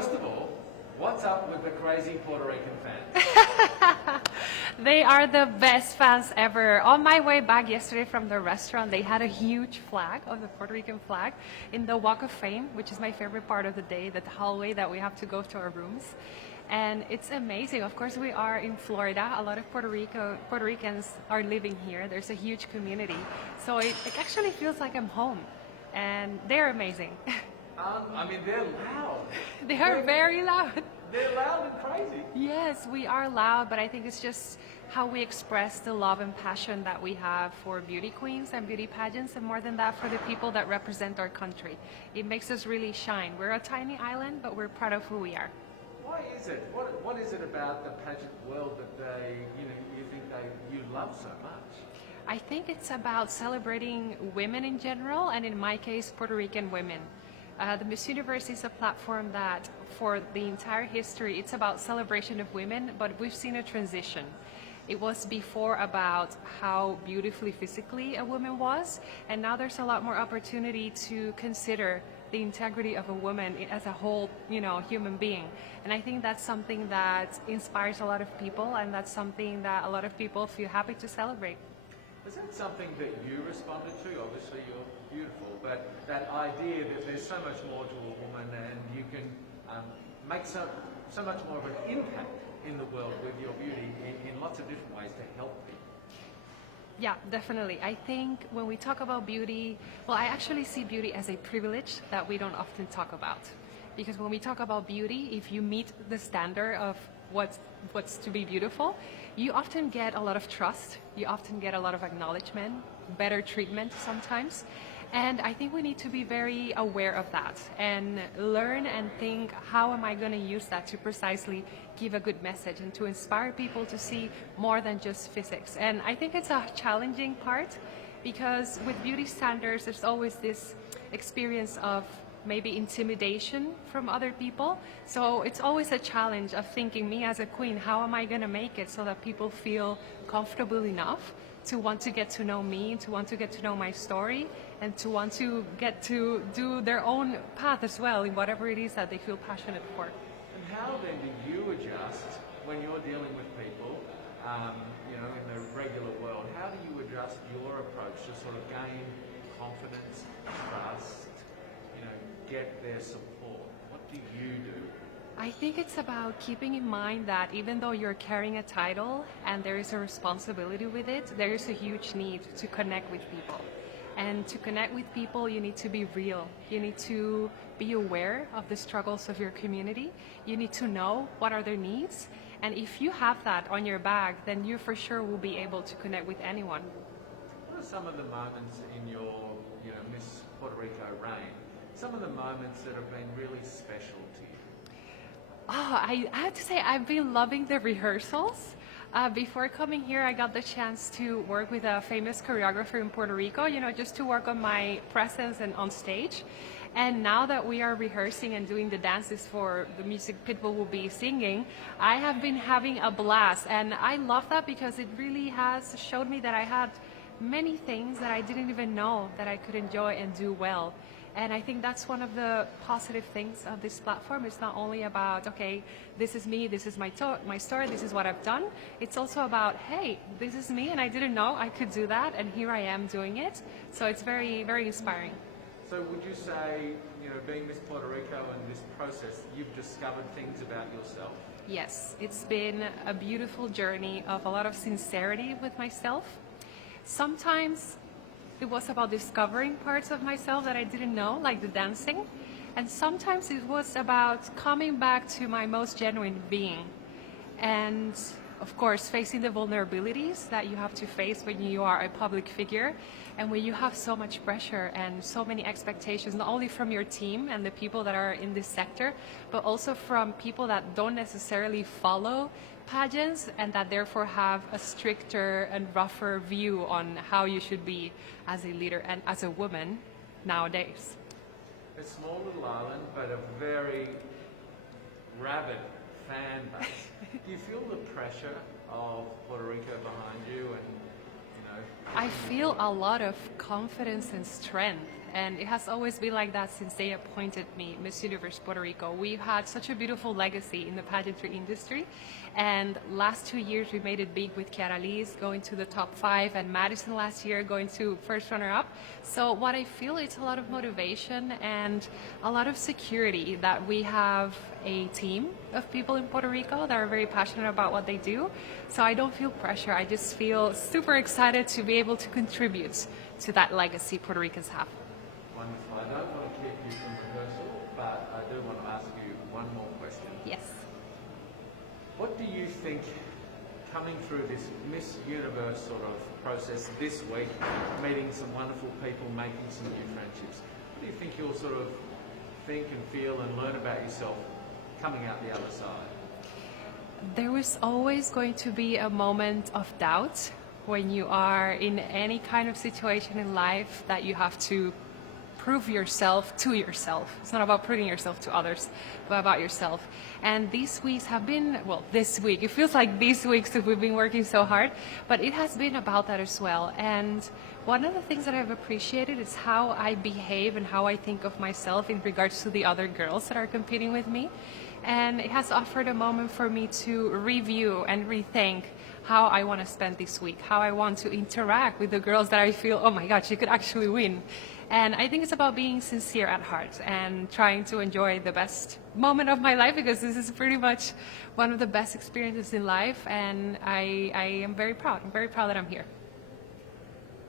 first of all, what's up with the crazy Puerto Rican fans? They are the best fans ever. On my way back yesterday from the restaurant, they had a huge flag of the Puerto Rican flag in the Walk of Fame, which is my favorite part of the day, the hallway that we have to go to our rooms. And it's amazing. Of course, we are in Florida. A lot of Puerto Ricans are living here. There's a huge community. So it actually feels like I'm home. And they're amazing. I mean, they're loud. They are very loud. They're loud and crazy. Yes, we are loud, but I think it's just how we express the love and passion that we have for beauty queens and beauty pageants, and more than that, for the people that represent our country. It makes us really shine. We're a tiny island, but we're proud of who we are. Why is it? What is it about the pageant world that you think you love so much? I think it's about celebrating women in general, and in my case, Puerto Rican women. The Miss Universe is a platform that, for the entire history, it's about celebration of women, but we've seen a transition. It was before about how beautifully physically a woman was, and now there's a lot more opportunity to consider the integrity of a woman as a whole, human being. And I think that's something that inspires a lot of people, and that's something that a lot of people feel happy to celebrate. Was that something that you responded to? Obviously, you're beautiful, but that idea that there's so much more to a woman and you can make so much more of an impact in the world with your beauty in lots of different ways to help people. Yeah, definitely. I think when we talk about beauty, well, I actually see beauty as a privilege that we don't often talk about. Because when we talk about beauty, if you meet the standard of what's to be beautiful, you often get a lot of trust, you often get a lot of acknowledgement, better treatment sometimes. And I think we need to be very aware of that and learn and think, how am I going to use that to precisely give a good message and to inspire people to see more than just physics. And I think it's a challenging part, because with beauty standards, there's always this experience of maybe intimidation from other people. So it's always a challenge of thinking, me as a queen, how am I going to make it so that people feel comfortable enough to want to get to know me, to want to get to know my story, and to want to get to do their own path as well in whatever it is that they feel passionate for. And how then do you adjust when you're dealing with people, in the regular world? How do you adjust your approach to sort of gain confidence, trust, get their support? What do you do? I think it's about keeping in mind that even though you're carrying a title and there is a responsibility with it, there is a huge need to connect with people. And to connect with people, you need to be real. You need to be aware of the struggles of your community. You need to know what are their needs. And if you have that on your bag, then you for sure will be able to connect with anyone. What are some of the moments in your, Miss Puerto Rico reign? Some of the moments that have been really special to you? Oh, I have to say, I've been loving the rehearsals. Before coming here, I got the chance to work with a famous choreographer in Puerto Rico, just to work on my presence and on stage. And now that we are rehearsing and doing the dances for the music Pitbull will be singing, I have been having a blast. And I love that because it really has showed me that I had many things that I didn't even know that I could enjoy and do well. And I think that's one of the positive things of this platform. It's not only about, okay, this is me, this is my story, this is what I've done. It's also about, hey, this is me and I didn't know I could do that, and here I am doing it. So it's very, very inspiring. So would you say, being Miss Puerto Rico and this process, you've discovered things about yourself? Yes, it's been a beautiful journey of a lot of sincerity with myself. Sometimes it was about discovering parts of myself that I didn't know, like the dancing. And sometimes it was about coming back to my most genuine being. And of course, facing the vulnerabilities that you have to face when you are a public figure and when you have so much pressure and so many expectations, not only from your team and the people that are in this sector, but also from people that don't necessarily follow pageants and that therefore have a stricter and rougher view on how you should be as a leader and as a woman nowadays. A small little island, but a very rabid fan base. Do you feel the pressure of Puerto Rico behind you and, I feel a lot of confidence and strength, and it has always been like that since they appointed me Miss Universe Puerto Rico. We've had such a beautiful legacy in the pageantry industry, and last 2 years we made it big with Chiara Liz going to the top 5, and Madison last year going to first runner-up. So what I feel is a lot of motivation and a lot of security that we have a team of people in Puerto Rico that are very passionate about what they do. So I don't feel pressure. I just feel super excited to be able to contribute to that legacy Puerto Ricans have. Wonderful. I don't want to keep you from rehearsal, but I do want to ask you one more question. Yes. What do you think, coming through this Miss Universe sort of process this week, meeting some wonderful people, making some new friendships, what do you think you'll sort of think and feel and learn about yourself coming out the other side? There is always going to be a moment of doubt when you are in any kind of situation in life that you have to prove yourself to yourself. It's not about proving yourself to others, but about yourself. And these weeks have been, well, this week, it feels like these weeks that we've been working so hard, but it has been about that as well. And one of the things that I've appreciated is how I behave and how I think of myself in regards to the other girls that are competing with me. And it has offered a moment for me to review and rethink how I want to spend this week, how I want to interact with the girls that I feel, oh my God, she could actually win. And I think it's about being sincere at heart and trying to enjoy the best moment of my life, because this is pretty much one of the best experiences in life, and I am very proud. I'm very proud that I'm here.